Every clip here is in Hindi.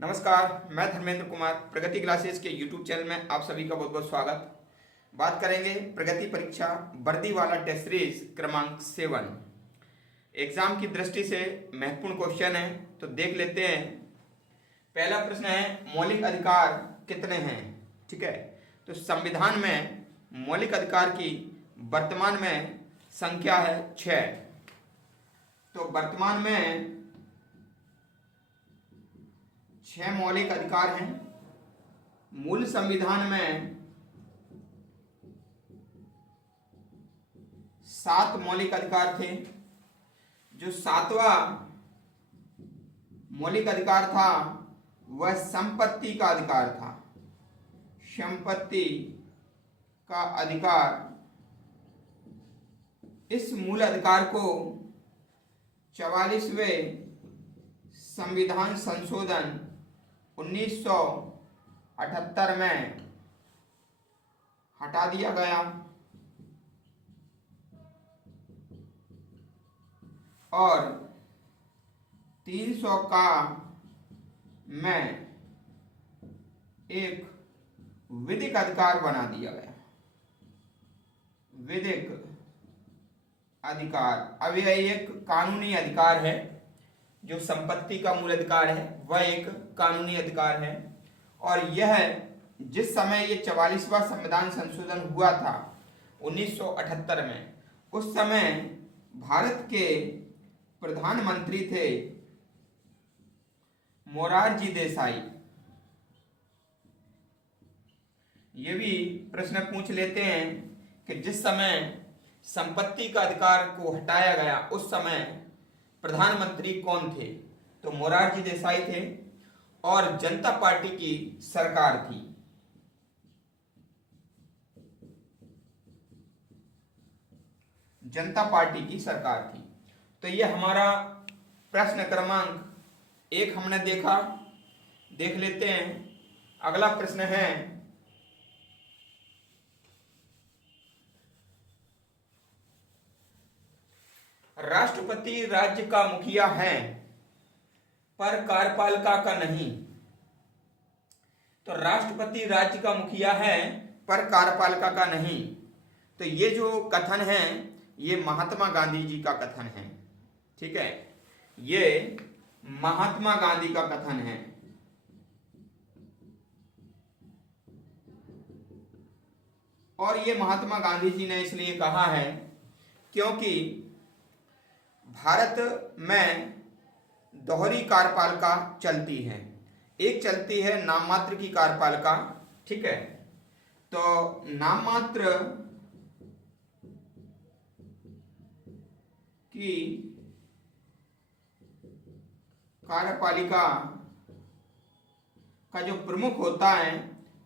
नमस्कार, मैं धर्मेंद्र कुमार प्रगति क्लासेस के यूट्यूब चैनल में आप सभी का बहुत बहुत स्वागत। बात करेंगे प्रगति परीक्षा वर्दी वाला टेस्ट सीरीज क्रमांक 7। एग्जाम की दृष्टि से महत्वपूर्ण क्वेश्चन है, तो देख लेते हैं। पहला प्रश्न है, मौलिक अधिकार कितने हैं? ठीक है, तो संविधान में मौलिक अधिकार की वर्तमान में संख्या है 6। तो वर्तमान में 6 मौलिक अधिकार हैं। मूल संविधान में 7 मौलिक अधिकार थे। जो 7वां मौलिक अधिकार था वह संपत्ति का अधिकार था। संपत्ति का अधिकार, इस मूल अधिकार को 44वें संविधान संशोधन 1978 में हटा दिया गया और 300 का में एक विधिक अधिकार बना दिया गया। विधिक अधिकार, अब यह एक कानूनी अधिकार है। जो संपत्ति का मूल अधिकार है वह एक कानूनी अधिकार है, और यह जिस समय ये 44वां संविधान संशोधन हुआ था 1978 में, उस समय भारत के प्रधानमंत्री थे मोरारजी देसाई। ये भी प्रश्न पूछ लेते हैं कि जिस समय संपत्ति का अधिकार को हटाया गया उस समय प्रधानमंत्री कौन थे? तो मोरारजी देसाई थे और जनता पार्टी की सरकार थी। जनता पार्टी की सरकार थी। तो ये हमारा प्रश्न क्रमांक 1 हमने देखा। देख लेते हैं अगला प्रश्न है, राष्ट्रपति राज्य का मुखिया है पर कार्यपालिका का नहीं। तो राष्ट्रपति राज्य का मुखिया है पर कार्यपालिका का नहीं। तो ये जो कथन है ये महात्मा गांधी जी का कथन है। ठीक है, ये महात्मा गांधी का कथन है। और ये महात्मा गांधी जी ने इसलिए कहा है क्योंकि भारत में दोहरी कार्यपालिका चलती है। एक चलती है नाम मात्र की कार्यपालिका, ठीक है। तो नाम मात्र की कार्यपालिका का जो प्रमुख होता है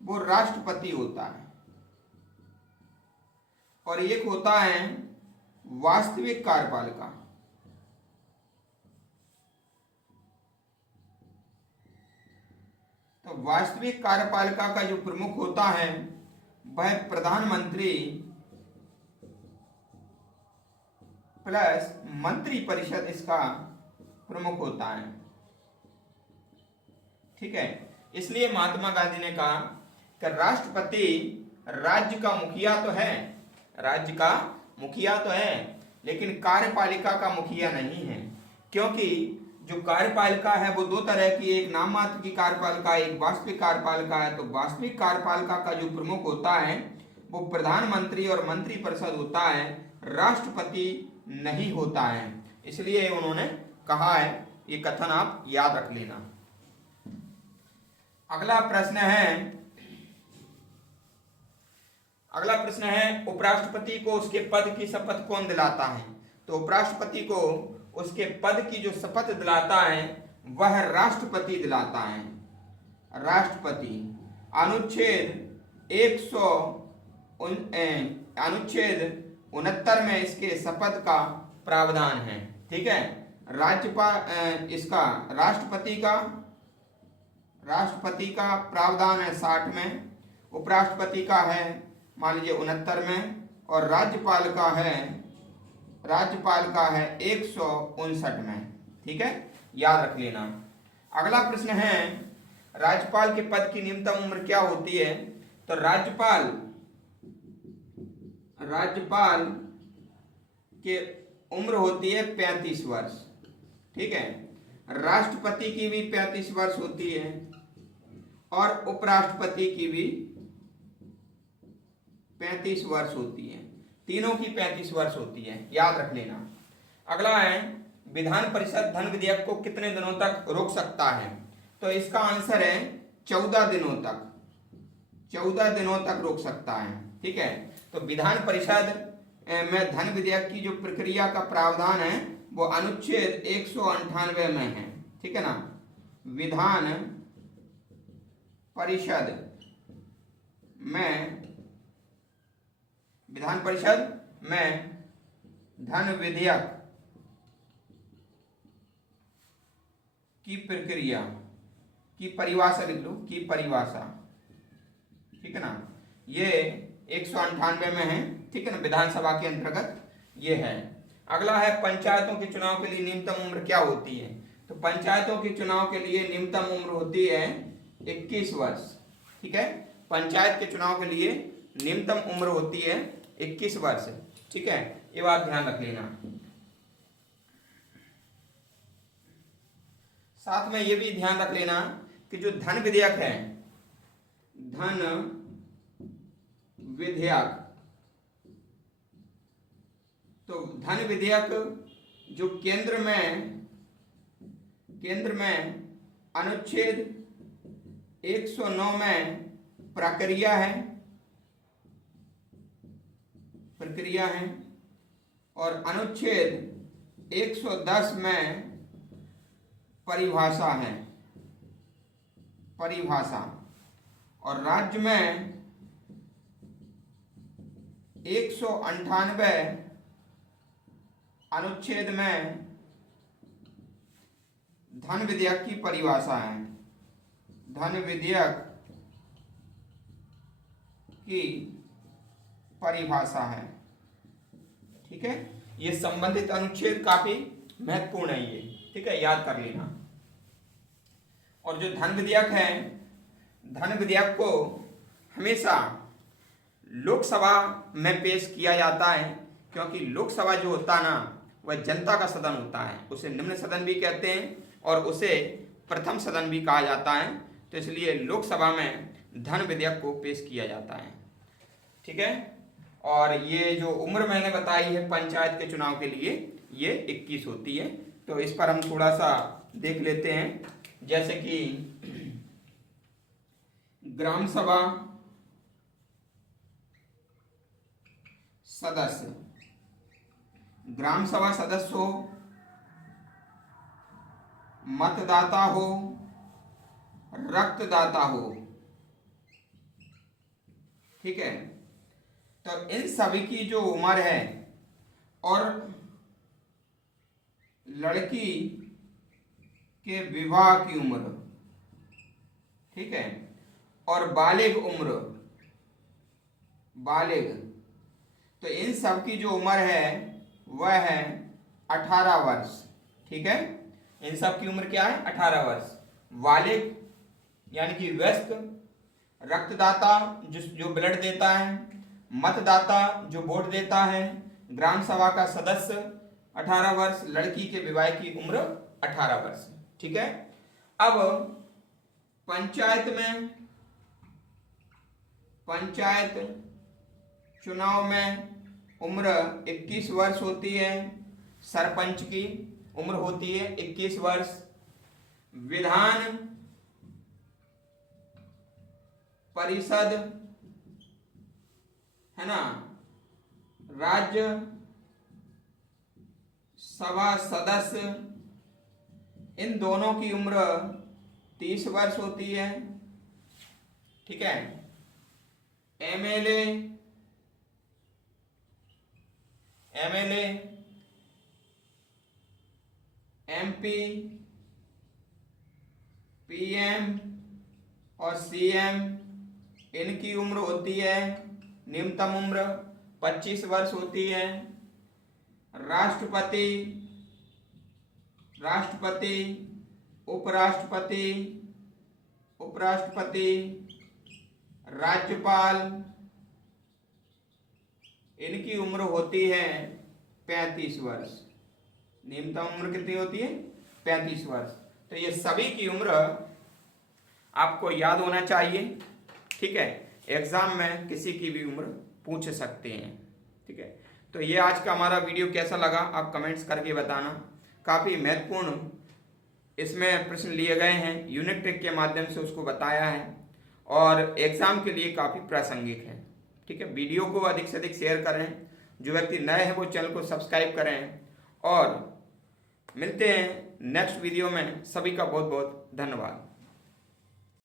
वो राष्ट्रपति होता है, और एक होता है वास्तविक कार्यपालिका। तो वास्तविक कार्यपालिका का जो प्रमुख होता है वह प्रधानमंत्री प्लस मंत्री परिषद इसका प्रमुख होता है। ठीक है, इसलिए महात्मा गांधी ने कहा कि राष्ट्रपति राज्य का मुखिया तो है, राज्य का मुखिया तो है, लेकिन कार्यपालिका का मुखिया नहीं है। क्योंकि जो कार्यपालिका है वो 2 तरह की, एक नाम मात्र की कार्यपालिका, एक वास्तविक कार्यपालिका है। तो वास्तविक कार्यपालिका का जो प्रमुख होता है वो प्रधानमंत्री और मंत्री परिषद होता है, राष्ट्रपति नहीं होता है। इसलिए उन्होंने कहा है, ये कथन आप याद रख लेना। अगला प्रश्न है उपराष्ट्रपति को उसके पद की शपथ कौन दिलाता है? तो उपराष्ट्रपति को उसके पद की जो शपथ दिलाता है वह राष्ट्रपति दिलाता है। राष्ट्रपति अनुच्छेद 69 में इसके शपथ का प्रावधान है। ठीक है, इसका राष्ट्रपति का प्रावधान है 60 में, उपराष्ट्रपति का है मान लीजिए 69 में, और राज्यपाल का है 159 में। ठीक है, याद रख लेना। अगला प्रश्न है राज्यपाल के पद की न्यूनतम उम्र क्या होती है? तो राज्यपाल के उम्र होती है 35 वर्ष। ठीक है, राष्ट्रपति की भी 35 वर्ष होती है और उपराष्ट्रपति की भी 35 वर्ष होती है। तीनों की 35 वर्ष होती है, याद रख लेना। अगला है, विधान परिषद धन विधेयक को कितने दिनों तक रोक सकता है? तो इसका आंसर है 14 दिनों तक। 14 दिनों तक रोक सकता है। ठीक है, तो विधान परिषद में धन विधेयक की जो प्रक्रिया का प्रावधान है वो अनुच्छेद 198 में है। ठीक है ना, विधान परिषद में धन विधेयक की प्रक्रिया की परिभाषा लिख लो, की परिभाषा। ठीक है ना, ये 198 में है। ठीक है ना, विधानसभा के अंतर्गत ये है। अगला है, पंचायतों के चुनाव के लिए न्यूनतम उम्र क्या होती है? तो पंचायतों के चुनाव के लिए न्यूनतम उम्र होती है 21 वर्ष। ठीक है, पंचायत के चुनाव के लिए न्यूनतम उम्र होती है 21 वर्ष। ठीक है, ये बात ध्यान रख लेना। साथ में ये भी ध्यान रख लेना कि जो धन विधेयक है, धन विधेयक, तो धन विधेयक जो केंद्र में अनुच्छेद 109 में प्रक्रिया है और अनुच्छेद 110 में परिभाषा है, और राज्य में 198 अनुच्छेद में धन विधेयक की परिभाषा है। धन विधेयक की परिभाषा है। ठीक है, ये संबंधित अनुच्छेद काफी महत्वपूर्ण है ये। ठीक है, याद कर लेना। और जो धन विधेयक है, धन विधेयक को हमेशा लोकसभा में पेश किया जाता है, क्योंकि लोकसभा जो होता है ना, वह जनता का सदन होता है। उसे निम्न सदन भी कहते हैं और उसे प्रथम सदन भी कहा जाता है। तो इसलिए लोकसभा में धन विधेयक को पेश किया जाता है। ठीक है, और ये जो उम्र मैंने बताई है पंचायत के चुनाव के लिए, ये 21 होती है। तो इस पर हम थोड़ा सा देख लेते हैं। जैसे कि ग्राम सभा सदस्य, ग्राम सभा सदस्य हो, मतदाता हो, रक्तदाता हो। ठीक है, तो इन सभी की जो उम्र है, और लड़की के विवाह की उम्र, ठीक है, और बालिग उम्र, तो इन सब की जो उम्र है वह है 18 वर्ष। ठीक है, इन सब की उम्र क्या है? 18 वर्ष। बालिग यानी कि वयस्क, रक्तदाता जो ब्लड देता है, मतदाता जो वोट देता है, ग्राम सभा का सदस्य 18 वर्ष, लड़की के विवाह की उम्र 18 वर्ष। ठीक है, अब पंचायत चुनाव में उम्र 21 वर्ष होती है। सरपंच की उम्र होती है 21 वर्ष। विधान परिषद है ना, राज्य सभा सदस्य, इन दोनों की उम्र 30 वर्ष होती है। ठीक है, एमएलए, एमपी, पीएम और सीएम, इनकी उम्र होती है, न्यूनतम उम्र 25 वर्ष होती है। राष्ट्रपति, उपराष्ट्रपति, उपराष्ट्रपति, राज्यपाल, इनकी उम्र होती है 35 वर्ष। न्यूनतम उम्र कितनी होती है? 35 वर्ष। तो ये सभी की उम्र आपको याद होना चाहिए, ठीक है। एग्जाम में किसी की भी उम्र पूछ सकते हैं, ठीक है। तो ये आज का हमारा वीडियो कैसा लगा आप कमेंट्स करके बताना। काफ़ी महत्वपूर्ण इसमें प्रश्न लिए गए हैं, यूनिट ट्रिक के माध्यम से उसको बताया है और एग्जाम के लिए काफ़ी प्रासंगिक है, ठीक है। वीडियो को अधिक से अधिक शेयर करें, जो व्यक्ति नए हैं वो चैनल को सब्सक्राइब करें और मिलते हैं नेक्स्ट वीडियो में। सभी का बहुत बहुत धन्यवाद।